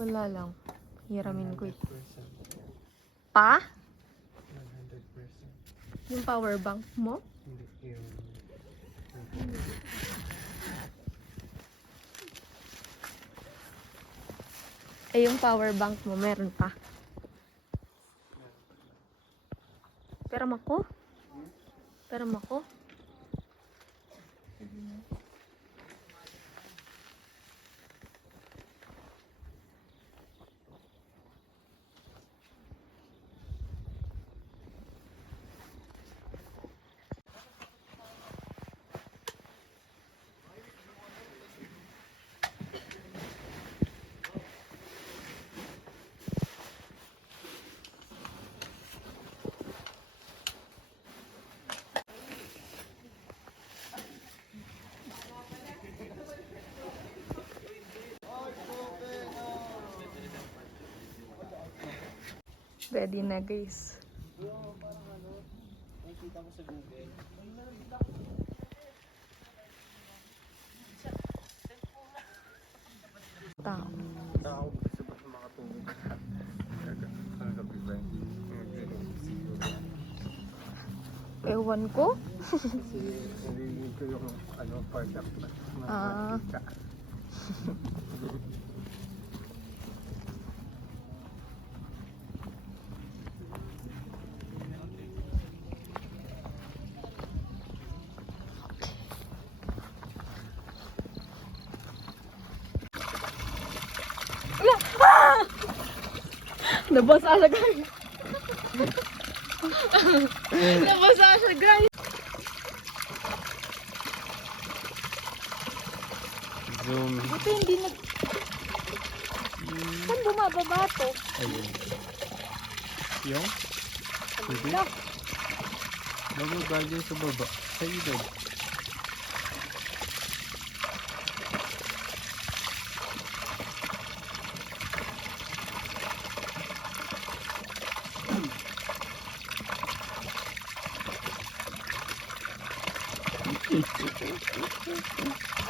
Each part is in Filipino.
Wala lang. Hiramin ko eh. 100%. Pa? 100%. Yung power bank mo? Hindi yung... Eh, yung power bank mo, meron pa. Pero ako? Pero ako? Ready na guys. Nakikita mo sa Google. Tao. Tao, gusto ba makatulog? Kagabi ba? Ewan ko. Kasi narinig ko yung product na makikita. Nabasa siya guys. Nabasa siya guys. Zoom. Buti hindi nag... Saan bumababa to? Ayun. Yung? Hindi. Wala. Bababa dyan sa baba. Sa ilog.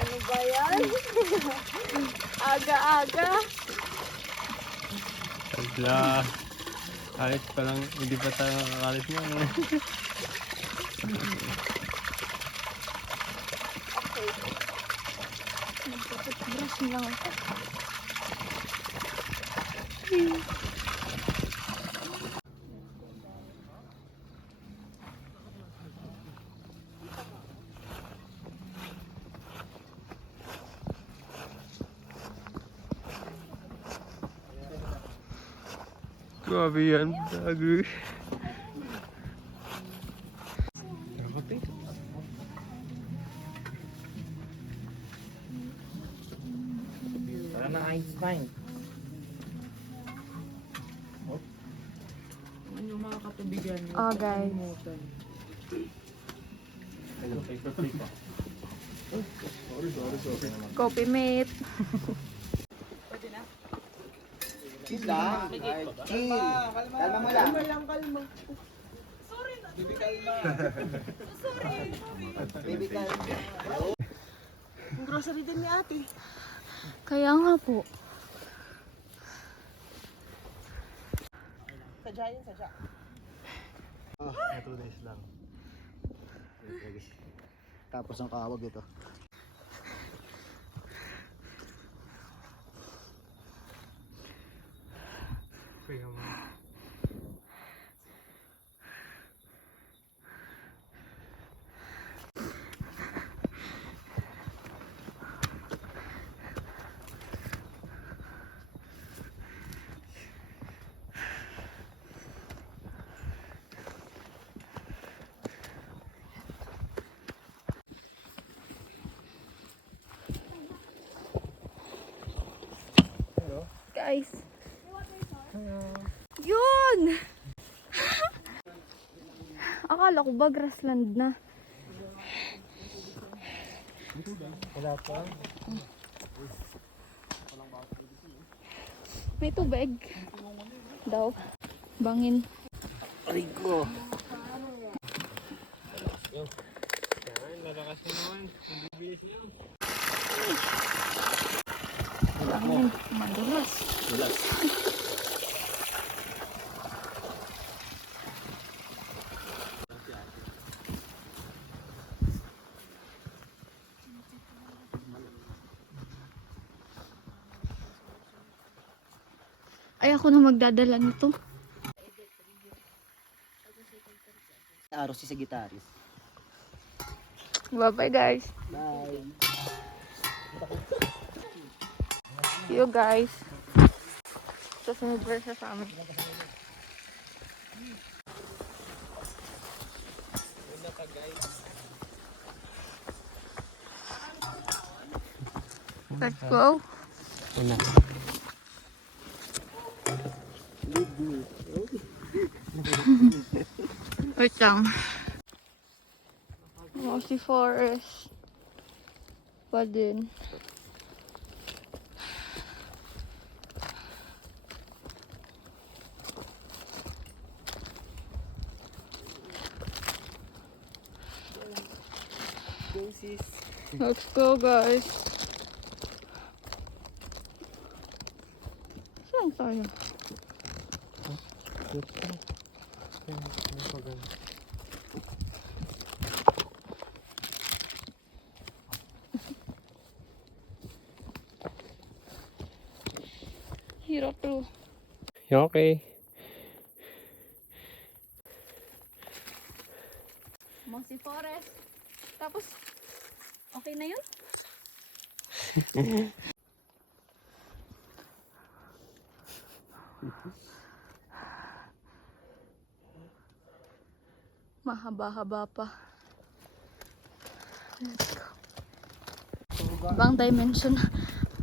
Ano ba yan? Aga-aga. Hala. Kalit pa lang. Hindi pa tayo nakakalit mo. No? Okay. Magpapatbrush lang ako. Grabe yan. Bago. Para na Einstein. Ano yung mga katubigan? Oh guys. Coffee mate. Chill lang. Chill. Kalma mo lang. Kalma. Baby kalma. Baby kalma. Ang grocery din ni ate. Kaya nga po. Sadya yun, sadya. 2 days lang. Tapos ang kawag ito. Kaya mo. Guys. Yun! Akala ko ba grassland na? Wala pa. May tubig. Daw. Bangin. Rico. Yan, lalakas na naman. Ang bibilis niya. Bangin. Madulas. Dulas. Ay, ako na magdadala nito. Araw si sa gitaris. Bye-bye, guys. Bye. See you, guys. Susunod pa siya sa amin. Let's go. Wait lang. Mossy Forest. Pa din. Let's go, guys. Saan tayo? Hirap to. Okay. Mossy Forest. Tapos, okay na yun? Mahaba-haba pa. Let's go. Ibang dimension.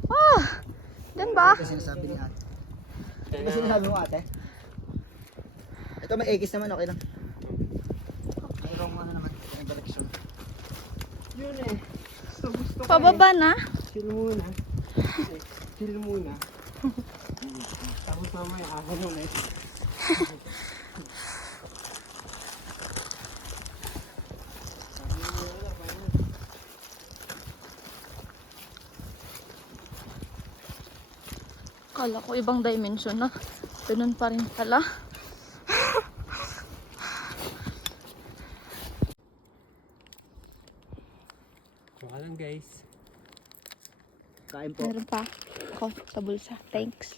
Ah! Diyan ba? Ito sinasabi ni ate. Ito ba sinasabi mo ate? Ito may X naman, okay lang. Mayroong ano naman, yung direksyon. Yun eh. So gusto ko Pababa na? chill muna. Chill muna. Tapos mamaya ako ulit. Kala ko ibang dimension na. Ganun pa rin pala. Baka lang guys. Kain po. Meron pa ako sa bulsa. Thanks.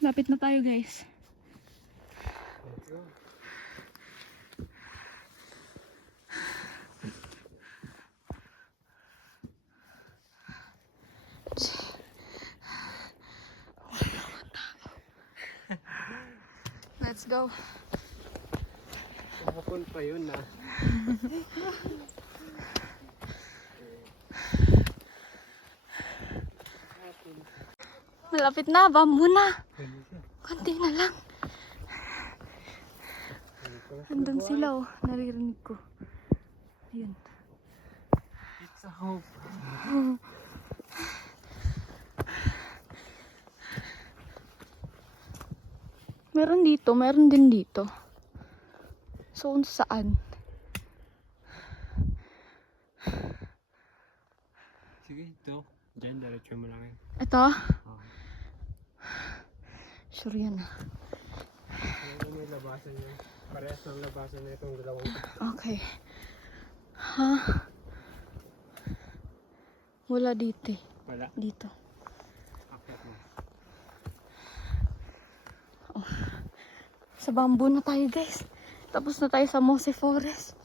Lapit na tayo, guys. Let's go. Hapon pa yun ah. Malapit na. Bamboo na. Konti na lang. Andun sila, oh. Naririnig ko. Ayun. It's a hope. Meron dito. Meron din dito. So, kung saan? Sige, ito. Diyan, diretso mo lang yun. Ito? Oo. Sure yan, ah. Ano yung labasan yun? Parehas ng labasan na itong dalawang. Okay. Ha? Wala dito, eh. Wala. Dito. Akit mo. Sa bamboo na tayo, guys. Tapos na tayo sa Mossy Forest.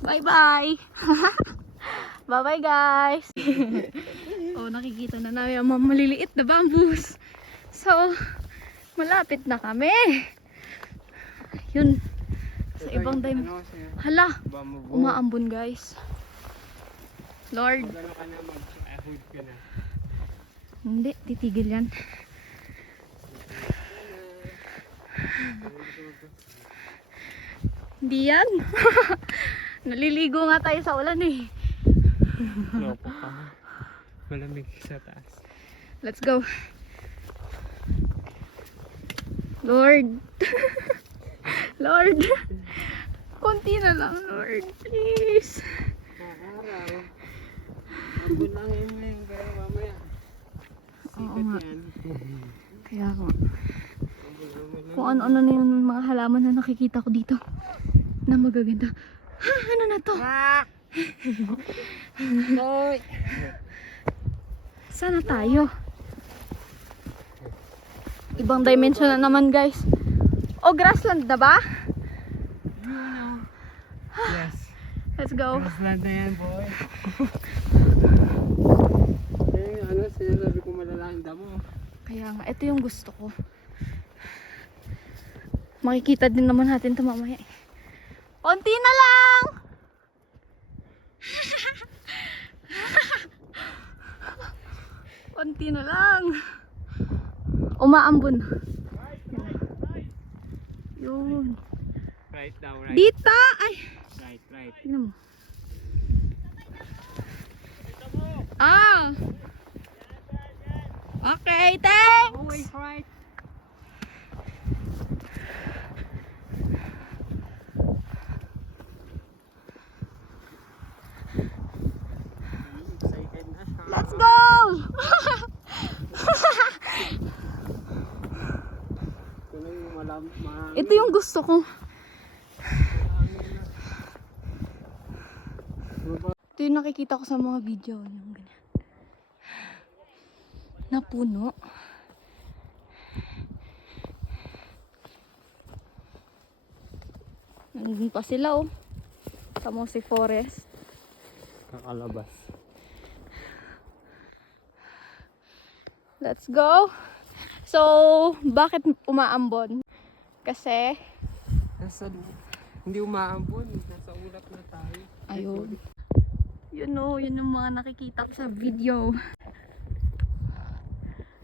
Bye-bye! Bye-bye, guys! Oh, nakikita na namin ang mga maliliit na bamboos. So, malapit na kami. Yun. Sa ibang Ano kasi, Hala! bamboo. Umaambon, guys. Lord. Pag ano ka na, mag-hood ka na. Hindi, titigil yan. Hindi yan. Naliligo nga tayo sa ulan eh. Loko ka. Malamig sa taas. Let's go. Lord. Lord. Konti na lang, Lord. Please. Araw. ano na yung mga halaman na nakikita ko dito na magaganda. Ha, ano na to? Sana tayo. Ibang dimension na naman, guys. O, grassland na ba? Yes. Let's go. Grassland na yan, boy. Eh, ano, sinasabi ko malalaking damo. Kaya nga, ito yung gusto ko. Makikita din naman natin ito mamaya. Konti na lang! Konti na lang. Umaambon. Yun. Right now, right. Dita! Ay! Right. Tingnan mo. Ah! Okay, thanks! Always right. Excited na siya. Let's go! Ito lang yung Ito yung gusto ko. Ito yung nakikita ko sa mga video. Yung ganyan. Na puno. Nandun pa sila oh. Tamo si Forest. Kakalabas. Let's go. So, bakit umaambon? Kasi Hindi umaambon. Nasa ulap na tayo. ayun. Yun o, yun yung mga nakikita ko sa video.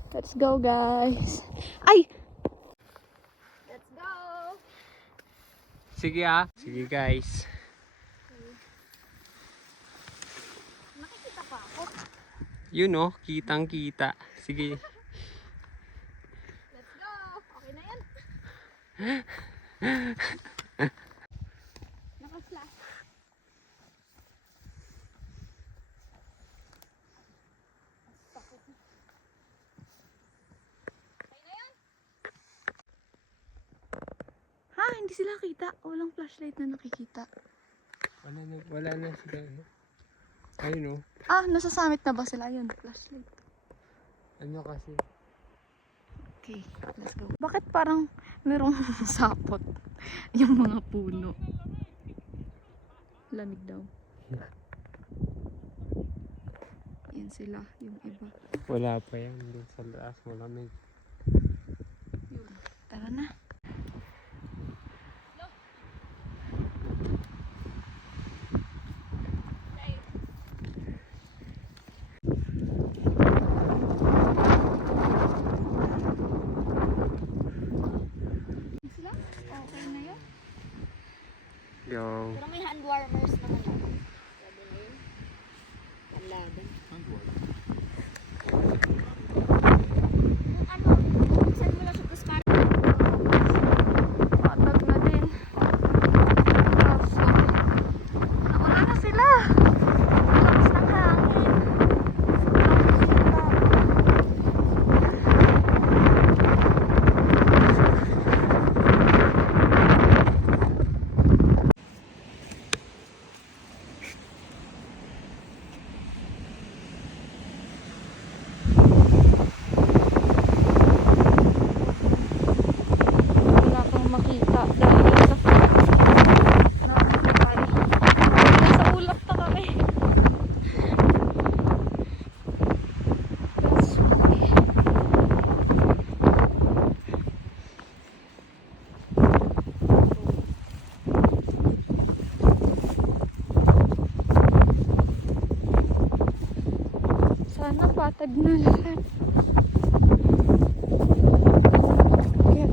Let's go, guys. Ay! Let's go! Sige ah. Sige guys. Nakikita pa ako. Yun oh, kitang kita. Sige. Let's go! Okay na yan. Naka-flash. Ha, hindi sila kita. Walang flashlight na nakikita. Wala na sila. Ayun oh. Ah, nasa summit na ba sila? Yun, flashlight. Ano kasi? Okay, let's go. Bakit parang merong sapot yung mga puno? Lamig daw. Yan sila, yung iba. Wala pa yan. Doon sa laas malamig. Yun. Tara na. Sila? Okay na yun. Yo. Pero may hand warmers naman ako. Sabi na yun. Panlaban. Yung ano, saan mo lang siya pusman? Patag na din. Kaso, nawala na sila. Lakas ng hangin. Wala kang makita dahil sa nakakapay. Nasa ulap na kami. That's okay. Sana patag na lahat. Yeah.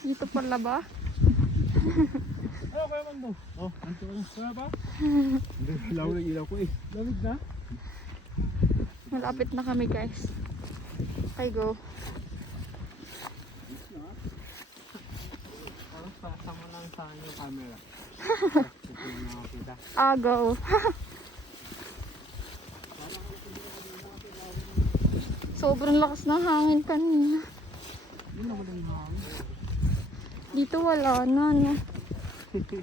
Dito pala ba? Ano kaya man mo? Oh, anto ka na. Kaya ba? Hindi, lawag na ilaw ko eh. Lamig na? Malapit na kami guys. Okay, go. Parang sasama lang sa akin yung camera. Ito yung nakakita. Ah, go. Sobrang lakas ng hangin kanina. Yun naman ang hangin. Dito wala na, no? Kailangan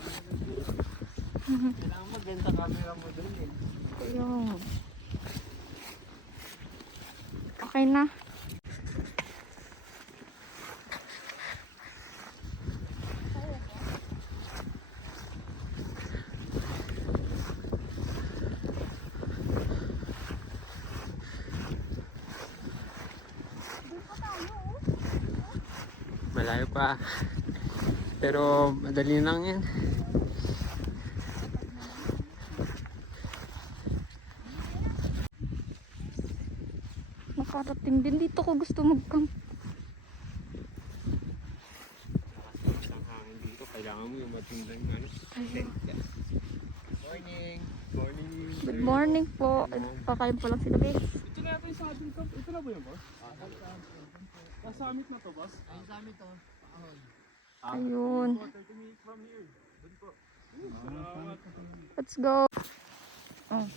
maganda camera mo dun eh. Ayun. Okay na. Malayo pa. Pero madali lang yan. Nakarating din dito ko gusto mag-camp. Isang hangin dito. Kailangan mo yung matindang ano. Morning! Morning! Good morning po. Pakain po lang sila guys. Ito na yata yung saddle camp. Ito na ba yun, boss? Summit na to, boss? Ay, summit to. Ayun. 30 minutes from here. Doon po. Salamat. Let's go. Oh.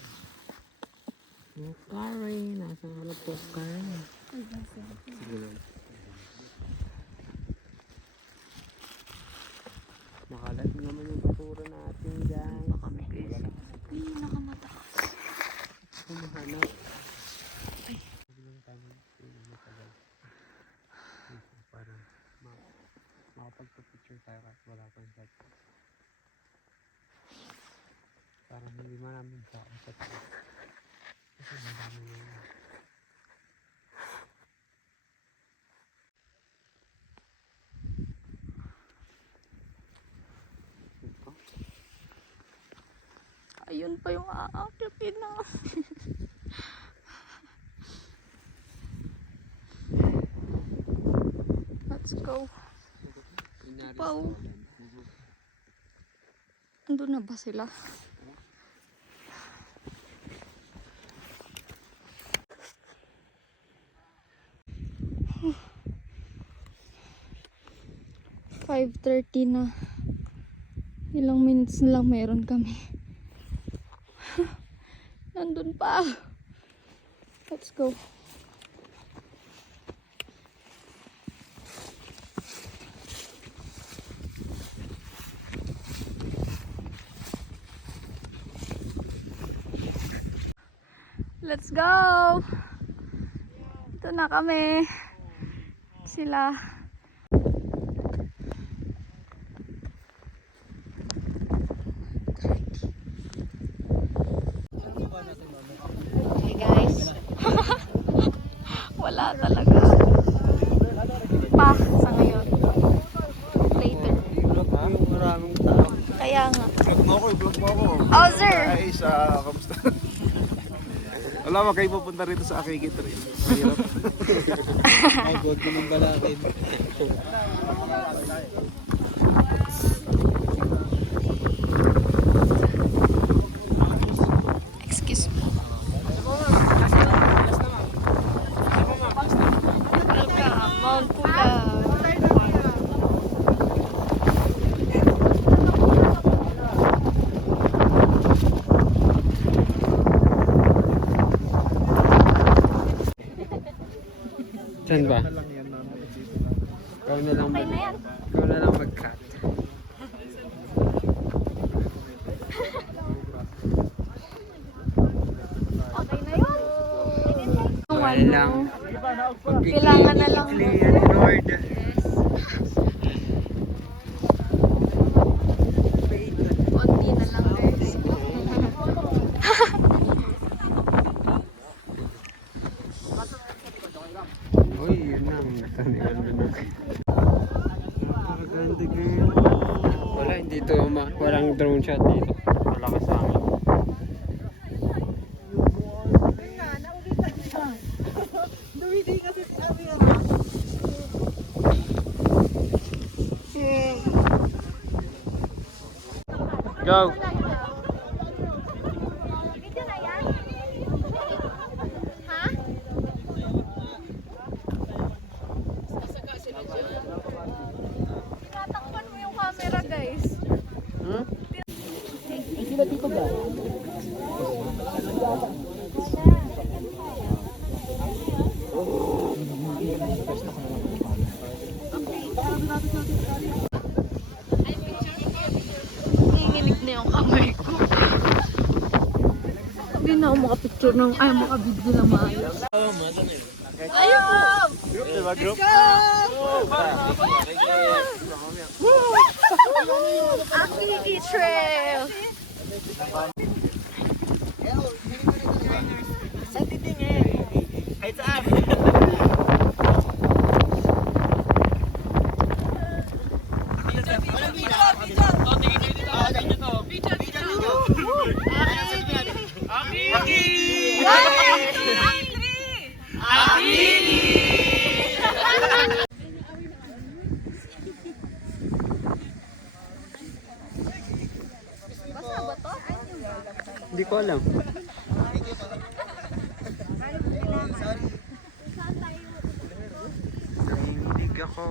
Pokari. Nasa harap Pokari. Makalat naman yung basura natin dyan. Kami guys. Ay, nakamatakas. Kumahanap. Para makapagpa-picture tayo kahit wala pang set. Para hindi maraming sa set. Kasi madami yun. Ayun pa yung aakyapin na. Let's go. Pau. Andun na ba sila? $5:30 na. Ilang minutes na lang meron kami. Nandun pa. Let's go. Let's go. Ito na kami. Sila. Hey guys. Wala talaga. Pa sa ngayon. Later. Maraming tao. Kaya nga. I-vlog mo ako. Oh, sir. Ay, kamusta? Wala, wag kayo pupunta rito sa Akigit rin. Mahirap. Ay, god ko ng balakin. Excuse me. Welcome, Mount Pulag. Saan ba? Ikaw na lang Okay na yan. Ikaw na lang mag-cut. Okay na yun. Walang Kailangan na lang. Lord. Konti na lang guys. Uy, yun na. Natanikan mo na. Napakaganda girl. Wala, hindi to walang drone shot dito. Wala kasama. Go. Video na yan? Ha? Tinatakpan mo yung camera, guys. Hmm? Nanginginig na yung kamay ko. Hindi na ako makapicture ng, ay, makabidyo na maayos. Ayun po! Diba, group? Activity trail! Hindi ko alam. Nanginginig ako.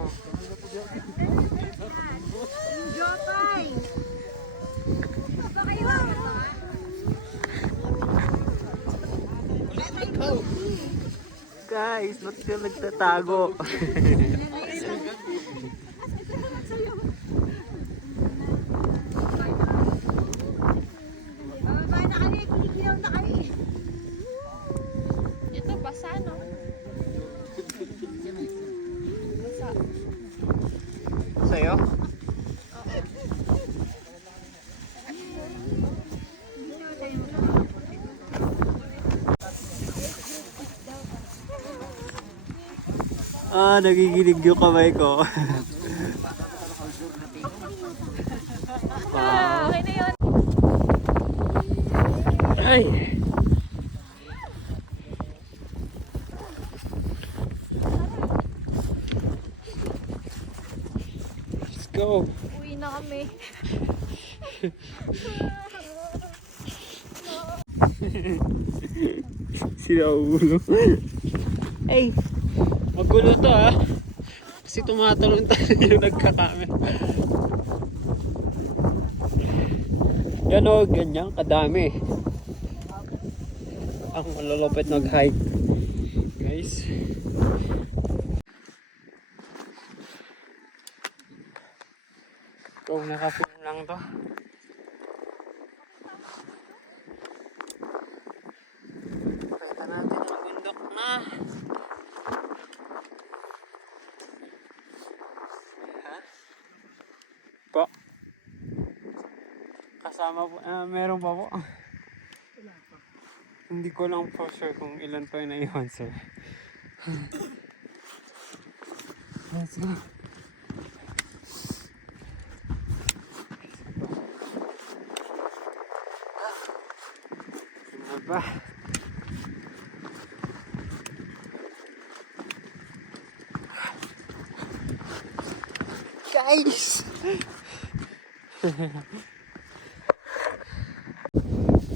Guys, ba't ka nagtatago? Ito, basa, no? Basa. Sa'yo? Nagiginig yung kamay ko. Okay na yun. Ay! Let's go! Uwi na kami. Sila ulo. Ay! Magulo to ah. Kasi tumatalon-talon yung nagkakami. Yan o, ganyan, kadami. Ang malalapit nag-hike. Guys. Kung naka-film lang to. Pakita natin ang bundok na. Po. Kasama po, meron pa po. Hindi ko lang po sure kung ilan pa yung naiwan, sir. Let's go. Ano ba? Guys!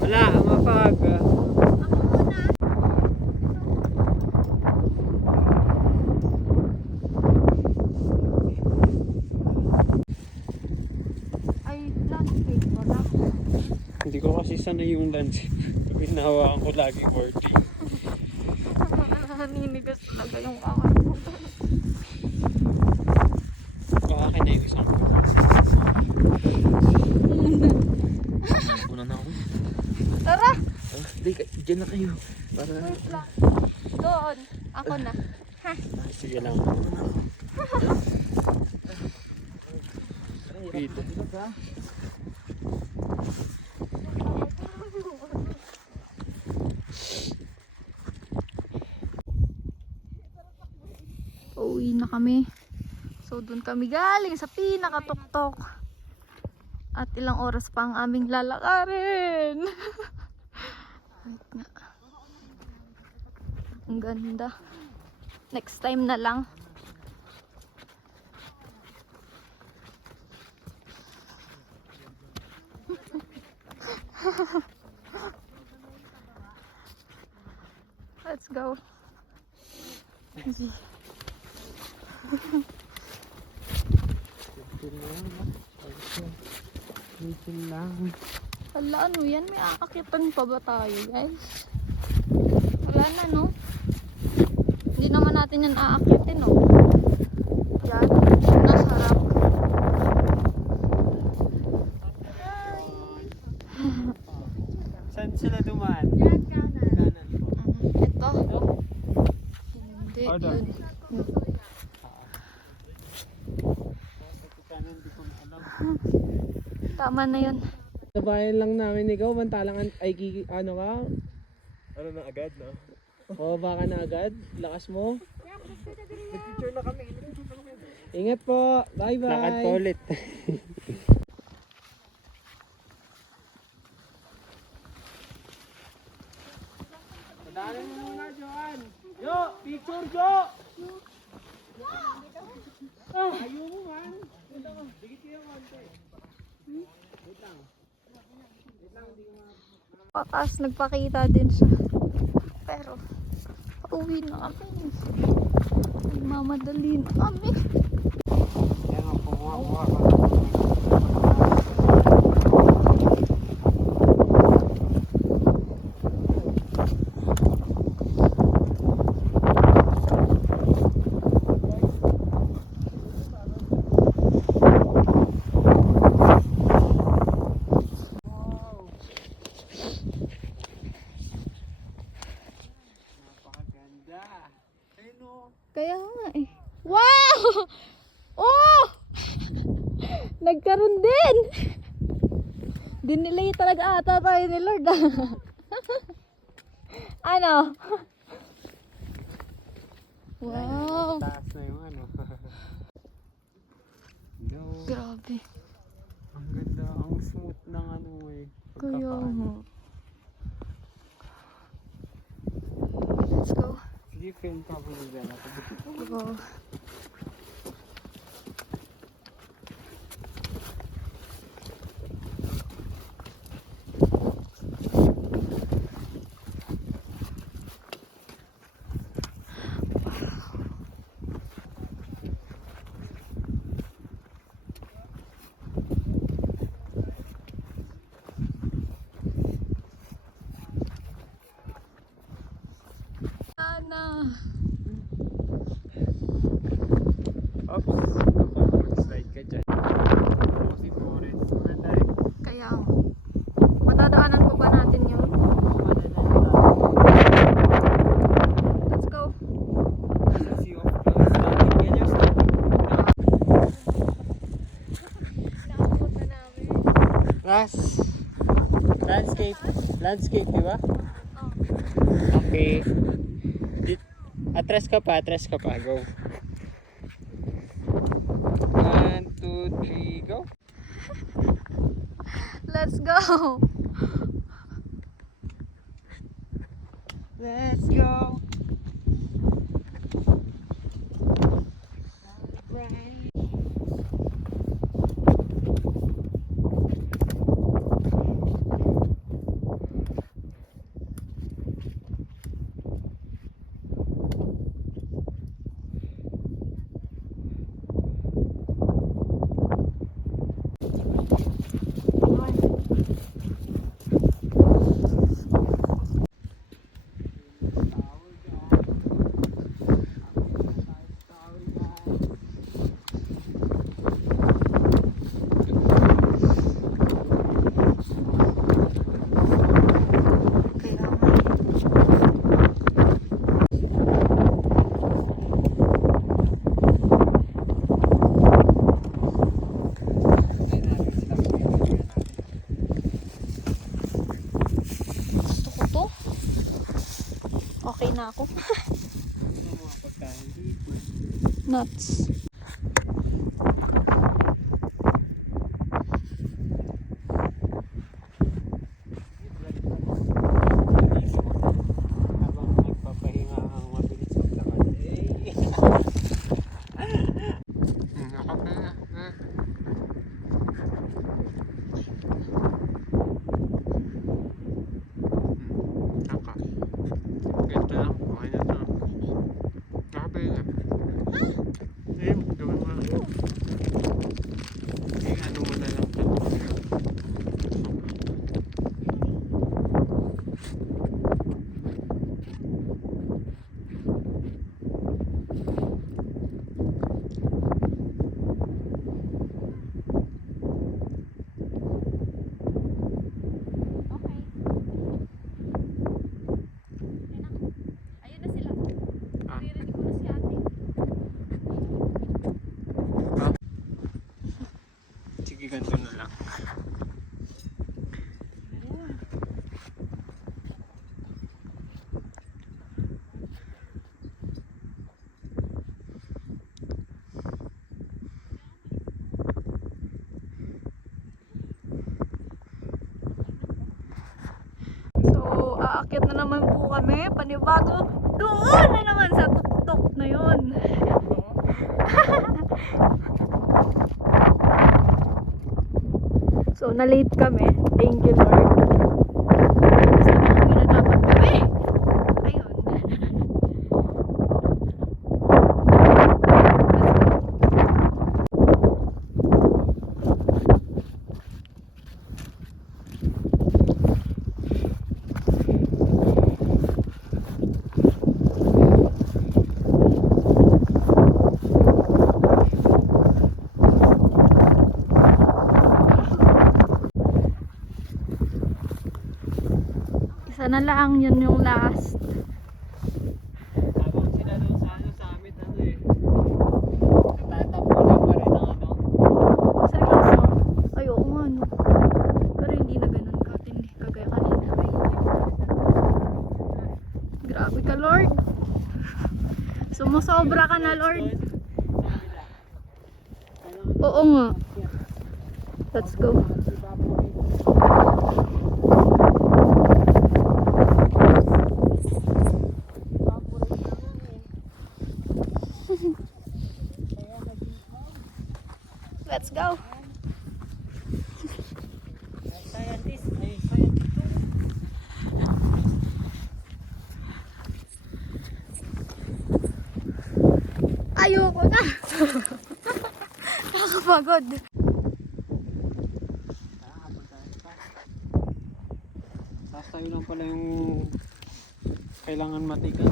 Wala, ang mapag. Ay, landscape ko na. Hindi ko kasi sanay yung lunch. Hinahawakan ko lagi worthy. Naninigas talaga yung kakay ko. Baka akin na yung isang. Una na ako. Tara! Hindi, dyan na kayo. Para... Wait lang. Doon. Ako na. Sige lang. Wait. Uwi na kami. So, doon kami galing sa pinakatuktok. At ilang oras pa ang aming lalakarin. Wait nga. Ang ganda. Next time na lang. Let's go. Chill lang. Hala, ano yan? May aakitan pa ba tayo, guys? Wala na, no? Hindi naman natin yan aakitin, no? Yan. Nasa harap. Saan sila dumaan? Kanan po. Ito. Hindi, Pardon? yun. Kanan, di ko na alam. Tama na yun. Sabayan lang namin ikaw, mantalang ano ka? Ano na agad, no? O baka na agad, lakas mo. Nag-picture na kami. Ingat po, bye bye. Lakad pa ulit. Padalan mo muna, Joan. Yo, picture, Jo! Ayaw mo man. Dikit kayo, konti. Wait lang. Pakas, nagpakita din siya. Pero, pauwi na kami. Nagmamadali na kami. Yan ang kumuha ka. Napakaganda. Ayun o. Kaya nga eh. Wow! Oh! Nagkaroon din! Dinilay talaga ata tayo ni Lord. Ano? Wow! Taas na yung ano. No. Grabe. Ang ganda, ang smooth ng ano eh. Kaya pagkakaan. nga. Let's go. Hindi film pa po nila. Go. Sana. Oops. Slide ka dyan. Si Forrest. Kaya nga. Matadaanan ko ba natin yun? Let's go. Sea of Clouds natin. Can you stop? Ras. Landscape. Landscape, di ba? Okay. Atras ka pa, go. 1, 2, 3, go. Let's go. Let's go. Okay na ako. Nuts. Habang nagpapahinga ang mabilis maglakad. naman po kami. Panibago. Doon na naman sa tuktok na yun. So, na-late kami. Thank you, Lord. Kasi makauwi na dapat kami. Ayun. Isa na lang, yun yung last. Habang sila doon sa ano, sa amin, ano eh. Tatampunin pa rin ang ano. Seryoso? Ay, oo nga, no. Pero hindi na ganun katindi, kagaya kanina. Grabe ka, Lord. Sumusobra ka na, Lord. Oo nga. Let's go. Let's go. Ayoko na. Nakakapagod. Tapos tayo lang pala yung kailangan matikan.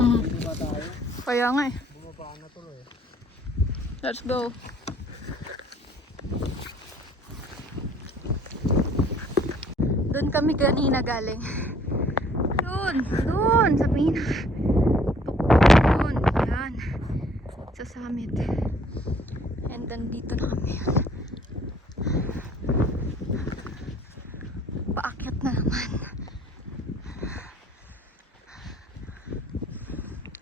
Hindi ba tayo? Kaya nga eh. Bumaba na tuloy. Let's go. Doon kami kanina galing. Doon sa pinak. Doon, yan. Sa summit. And then dito na kami. Paakyat na naman.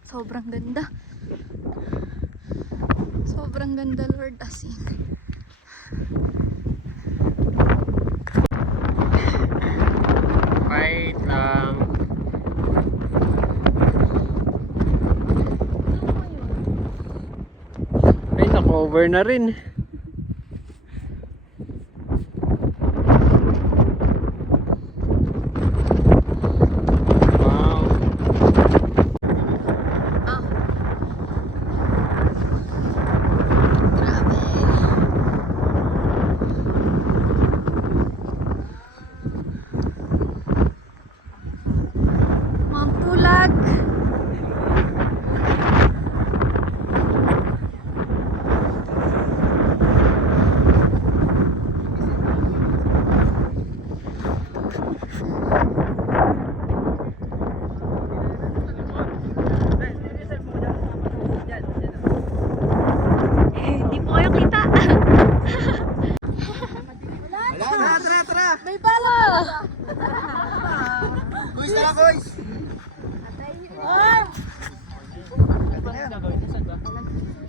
Sobrang ganda. Sobrang ganda, Lord, as in. Wait lang. Ay, na-cover na rin. Wow. Ah. Grabe. Mampulag. Hindi po kayo kita. Tara! May bala! Boys, tara boys!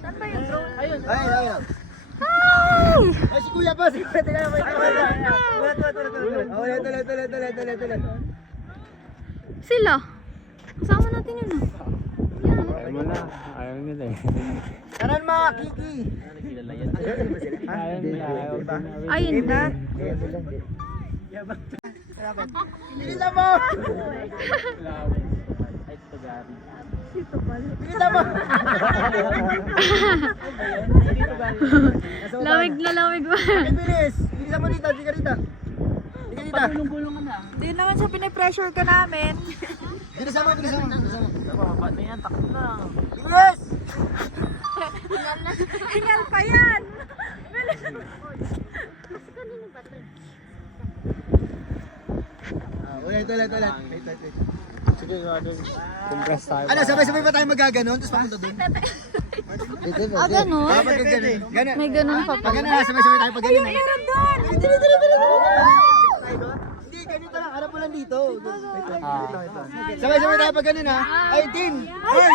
Saan ba yung drone? Ayun. Ayun. Hi! Ay, si Kuya pa! Si Kuya, teka lang. Tuloy. Sila. Kasama natin yun ah. Yan. Ayaw mo na. Ayaw nila eh. Taran mga Kiki! Ayaw nila. Ayaw nila. Ayun na. Bilisan mo! Bilisan mo! Lawig na lawig ba? Bilis! Bilisan mo dito, di ka dito. Di ka dito. Hindi naman siya pinipressure ka namin. Bilisan mo. Bababa na yan. Takot lang. Bilis! Hingal pa yan! Ulit. Sige, compress tayo. Ano, sabay-sabay pa tayo magaganon, tapos papunta doon? Ah, ganun? Pag ganun. Ganun. May ganun pa Pag pa. ganun, sabay-sabay tayo pag ganun. Meron doon! Hindi, ganito lang. Harap mo lang dito. Sabay-sabay tayo pag ganun ha. Ay, Tin! Hoy!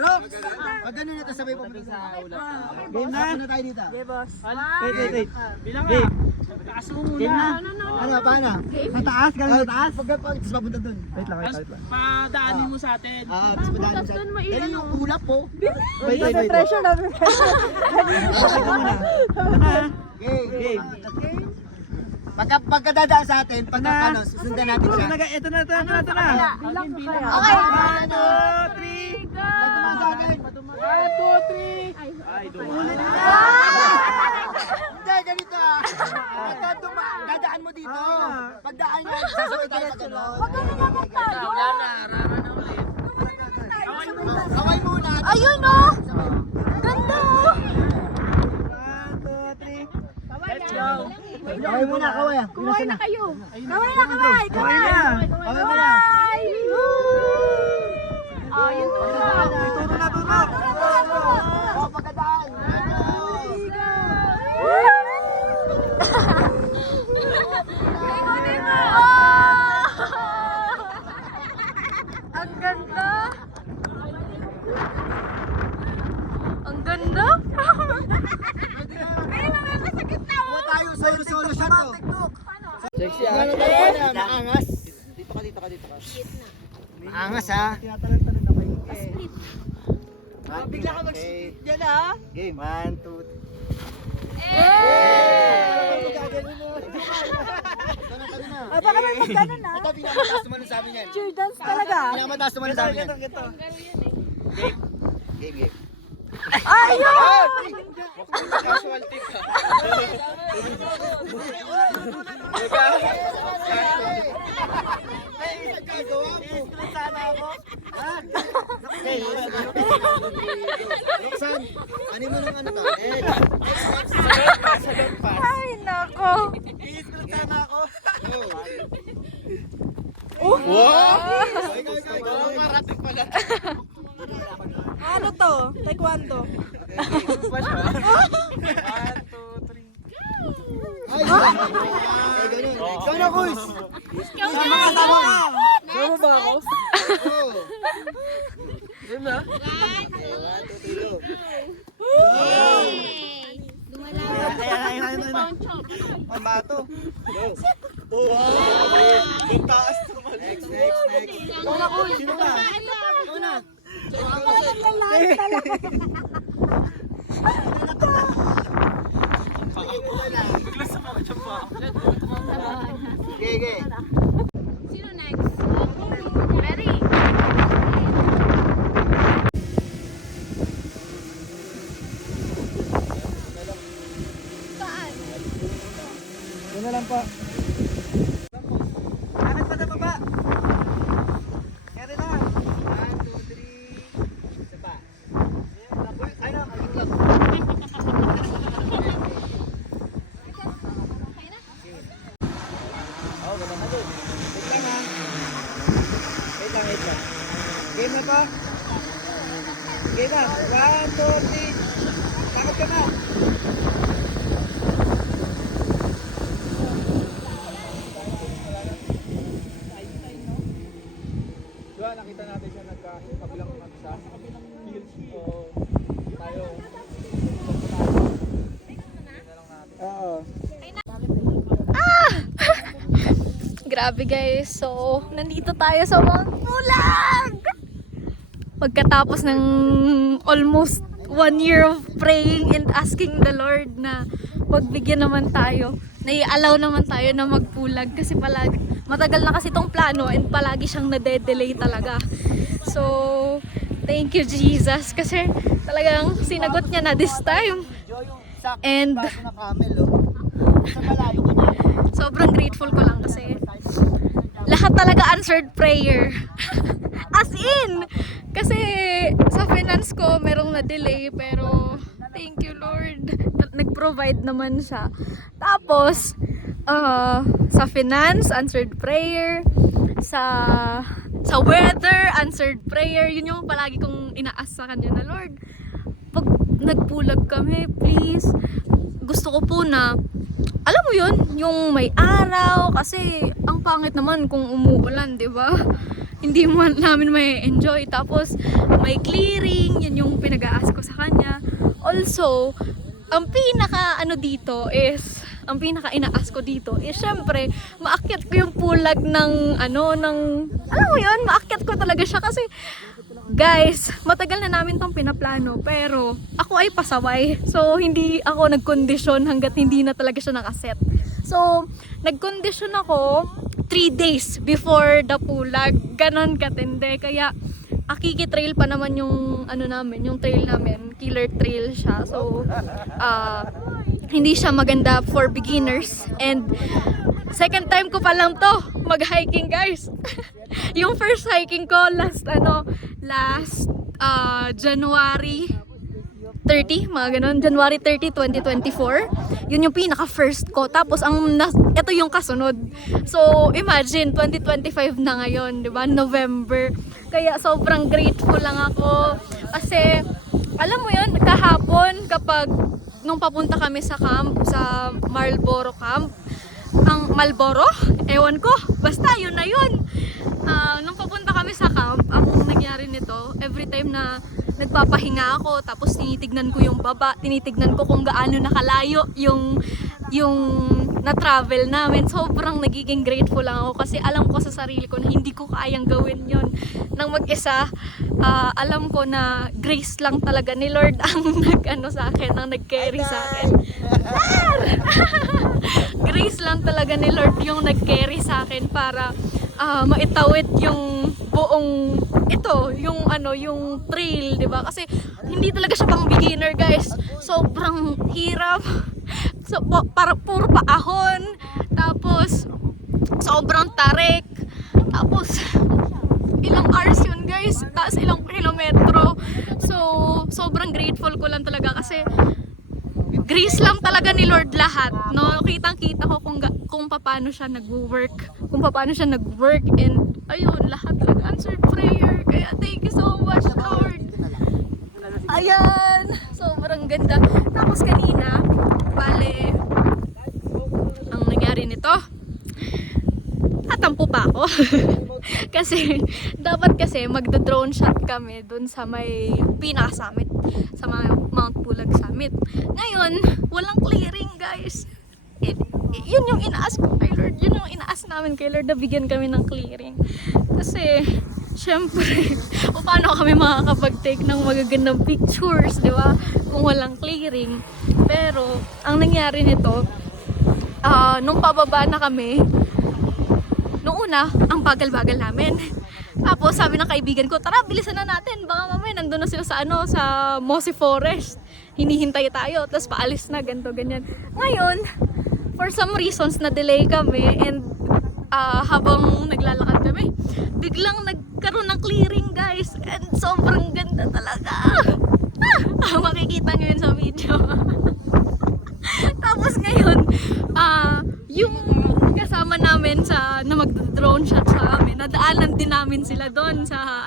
Rox! Pag gano'n ito, sabay po sa ulam. Game na? Ano tayo dito? Wait. Bilang nga. Taas mo muna. Ano, paano? Sa taas? Gano'n sa taas? Tapos papunta dun. Wait lang. Padaanin mo sa atin. Tapos padaan sa... Yan yung ulap po. Wait. Pressure na. Okay ka muna. Game. Pagkadadaan sa atin, pagka susundan natin siya. Ito na. Okay. 1, 2, 3. Pagkadaan sa atin. 1, 2, 3. Ay, Hindi, ganito ah. Pagka dadaan mo dito, pagdaan niya, sasabay tayo pag gano'n. Wala na. Rara na ulit. Kaway muna. Ayun oh! Ganda oh! 1, 2, 3. Let's go. Kaway muna, kaway ah. Kumain na kayo. Kaway na. Kaway muna. Ayun to. Turo. Oh, pagkadaan. Ikunin mo! Ang ganda! Ang ganda! Kuha tayo, solo shot to. Sexy ah. Maangas. Dito ka. Maangas ha. Bigla ka mag-split dyan ha. Game, 1, 2, 3. Ay, baka naman magkano na. Ito, pinakamataas tumalon sa amin yan. Cheer dance talaga. Pinakamataas tumalon sa amin yan. Game. Ayun! Casualty ka. Roxanne, ano mo ng ano to? Ay, nako! Ikaw. Marating pala. Ano to? Taekwondo. 1, 2, 3. Ay, ganun. Ikaw na, boys. Sama ka. Ano ba ako? Oh. Yun na. 1, 2, 3, go. Ang bato. Go. Yung taas naman. Next. Ikaw na, boys. Sino ba? Ikaw na. Bigla sa mga dyan pa. Okay. Sino next? Ready? Yun na lang po. Bakit pa na baba? Kaya na. 1, 2, 3. Isa pa. Ay na, ayun lang. Oh, ganda na doon. Wait lang ha. Wait lang. Game na pa. Game na. 1, 2, 3. Takot ka na. Diba, nakita natin siya nagkabilang magsa. So, tayo. Oo. Grabe guys, so nandito tayo sa Magpulag! Pagkatapos ng almost 1 year of praying and asking the Lord na pagbigyan naman tayo, nai-allow naman tayo na magpulag kasi palagi, matagal na kasi itong plano and palagi siyang nade-delay talaga. So, thank you Jesus kasi talagang sinagot niya na this time. And Baso na camel, oh. Sa malayo ka na. sobrang grateful ko lang kasi lahat talaga answered prayer. As in! Kasi sa finance ko merong na-delay pero thank you Lord. Nag-provide naman siya. Tapos, sa finance, answered prayer. Sa weather, answered prayer. Yun yung palagi kong inaas sa kanya na Lord. Pag nagpulag kami, please. Gusto ko po na alam mo yun, yung may araw kasi ang pangit naman kung umuulan, 'di ba? hindi mo namin may enjoy. Tapos may clearing, yun yung pinag-a-ask ko sa kanya. Also, ang pinaka ang pinaka ina-ask ko dito is syempre maakyat ko yung pulag ng alam mo yun, maakyat ko talaga siya kasi guys, matagal na namin tong pinaplano pero ako ay pasaway. So hindi ako nagkondisyon hanggat hindi na talaga siya nakaset. So nagkondisyon ako 3 days before the pulag. Ganon katindi. Kaya Akiki Trail pa naman yung yung trail namin, killer trail siya. So hindi siya maganda for beginners. And second time ko pa lang to mag-hiking, guys. Yung first hiking ko last January 30, mga ganun. January 30, 2024. Yun yung pinaka-first ko. Tapos, ito yung kasunod. So, imagine, 2025 na ngayon, di ba? November. Kaya, sobrang grateful lang ako. Kasi, alam mo yun, kahapon, nung papunta kami sa camp, sa Marlboro camp, ang Marlboro? Ewan ko. Basta, yun na yun. Nung papunta kami sa camp, ang nangyari nito, every time na nagpapahinga ako, tapos tinitignan ko yung baba, tinitignan ko kung gaano nakalayo yung na-travel namin. Sobrang nagiging grateful lang ako kasi alam ko sa sarili ko na hindi ko kayang gawin yon nang mag-isa. Alam ko na grace lang talaga ni Lord ang sa akin, ang nag-carry sa akin. Grace lang talaga ni Lord yung nag-carry sa akin para maitawid yung buong yung trail, 'di ba? Kasi hindi talaga siya pang beginner, guys. Sobrang hirap. So puro paahon, tapos sobrang tarik. Tapos ilang hours yun, guys. Tapos ilang kilometro. So sobrang grateful ko lang talaga kasi grace lang talaga ni Lord lahat, no? Kitang-kita ko kung paano siya nag-work, and ayun, lahat answered prayer. Kaya thank you so much, Lord. Ayan, sobrang ganda. Tapos kanina, bale, ang nangyari nito, natampo pa ako. Kasi dapat magdo-drone shot kami dun sa may pinaka-summit, sa Mount Pulag Summit. Ngayon, walang clearing, guys. Yun yung ina-ask ko kay Lord. Yun yung ina-ask namin kay Lord na bigyan kami ng clearing. Kasi, syempre, paano kami makakapag-take ng magagandang pictures, di ba? Kung walang clearing. Pero, ang nangyari nito, nung pababa na kami, nung una, ang bagal-bagal namin. Tapos sabi ng kaibigan ko, tara, bilisan na natin. Baka mamaya nandun na sila sa Mossy Forest. Hinihintay tayo, tapos paalis na, ganito, ganyan. Ngayon, for some reasons, na-delay kami. And habang naglalakad kami, biglang nagkaroon ng clearing, guys. And sobrang ganda talaga. Makikita nyo yun sa video. Tapos ngayon, yung kasama namin na mag-drone shot sa amin, nadaanan din namin sila doon sa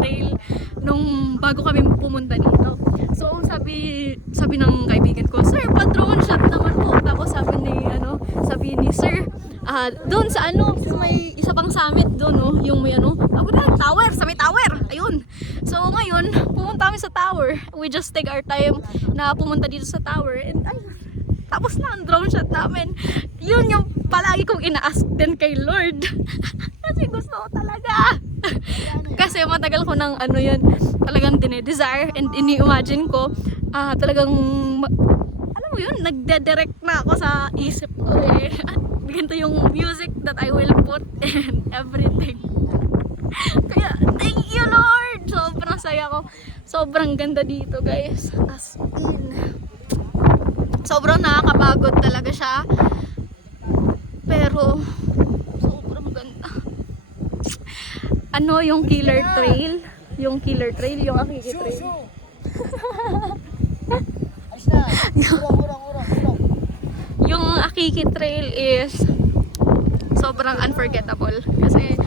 trail nung bago kami pumunta dito. So sabi ng kaibigan ko, "Sir, pa-drone shot naman po." Tapos sabi ni Sir, doon sa may isa pang summit doon, yung may tower, sa may tower. Ayun. So ngayon, pumunta kami sa tower. We just take our time na pumunta dito sa tower, and ayun, tapos na ang drone shot namin. Yun yung palagi kong ina-ask din kay Lord. Kasi gusto ko talaga. Kasi matagal ko ng talagang dinedesire and ini-imagine ko, talagang, alam mo yun, nagde-direct na ako sa isip ko eh. Ganito yung music that I will put and everything. Kaya, thank you, Lord! Sobrang saya ko. Sobrang ganda dito, guys. As in, sobrang nakakapagod talaga siya. Pero sobrang ganda. Yung killer trail? Yung Akiki Trail. Yung Akiki Trail is sobrang unforgettable kasi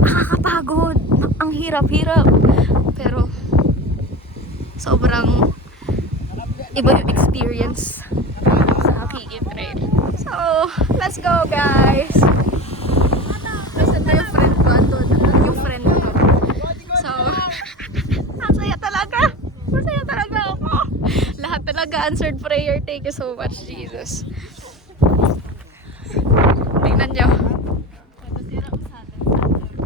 nakakapagod. Ang hirap-hirap. Pero sobrang iba yung experience sa Akiki Trail. So, let's go, guys! Listen to your friend ko. nag-answered prayer. Thank you so much, Jesus. Tingnan nyo.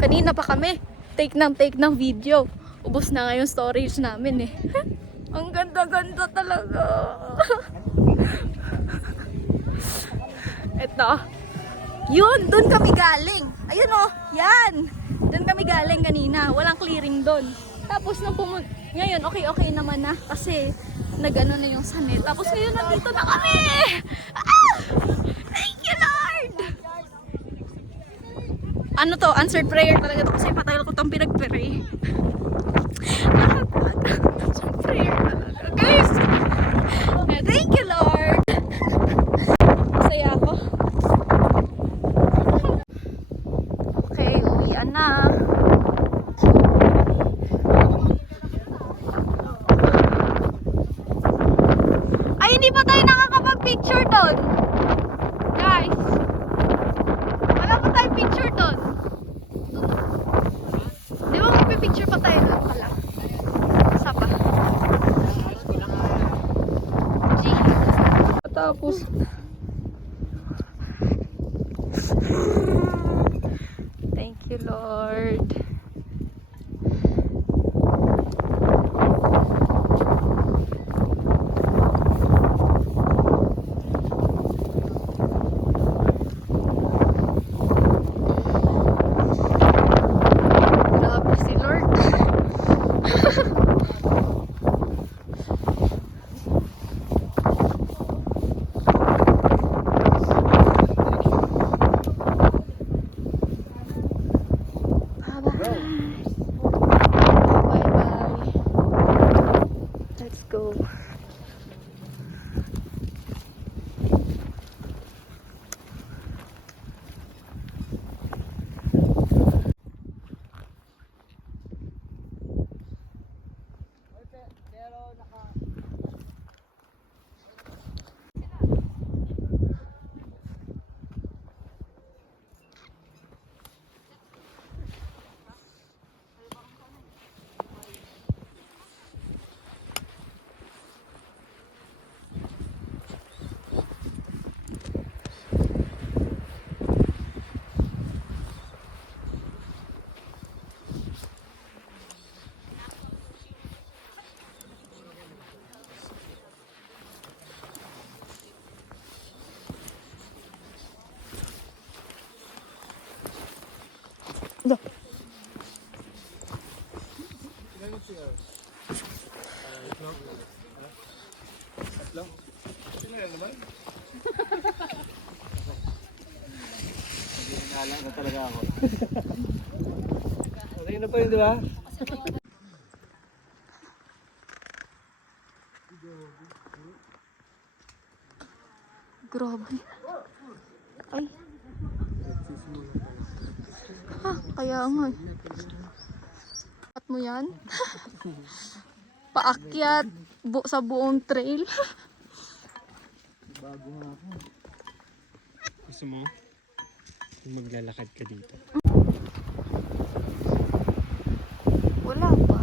Kanina pa kami. Take ng video. Ubus na nga yung storage namin eh. Ang ganda-ganda talaga. Ito. Yun, doon kami galing. Ayun oh, yan. Doon kami galing kanina. Walang clearing doon. Tapos nung ngayon, okay naman na. Kasi nag-ano na yung sanit. Tapos ngayon, nandito na kami. Ah! Thank you, Lord! Ano to? Answered prayer talaga to. Kasi patagal ko itong pinag-pray. Answered prayer talaga. Guys! Thank you, Lord! Masaya ako. Okay, uwian na. Ay, hindi pa tayo nakakapag-picture doon. Guys. Wala pa tayong picture doon. Di ba magpipicture pa tayo doon pala? Isa pa. G. Tapos. Thank you, Lord. Grabe si Lord. Bye-bye. Let's go. Alam na talaga ako. Okay na po yun, di ba? Grabe. Ay. Ha, kaya nga. At mo yan? Paakyat sa buong trail. Gusto mo? Maglalakad ka dito. Wala pa.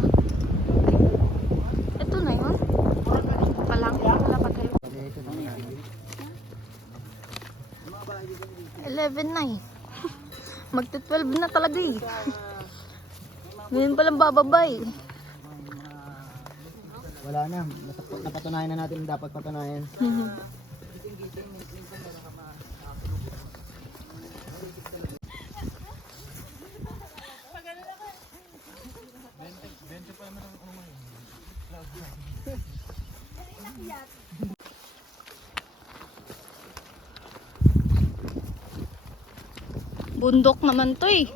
Ito na yun. Palang. Wala pa tayo. 11 na eh. Magta-12 na talaga eh. Ngayon palang bababay. Wala na. Napatunayan na natin dapat patunayan. Bundok naman to eh.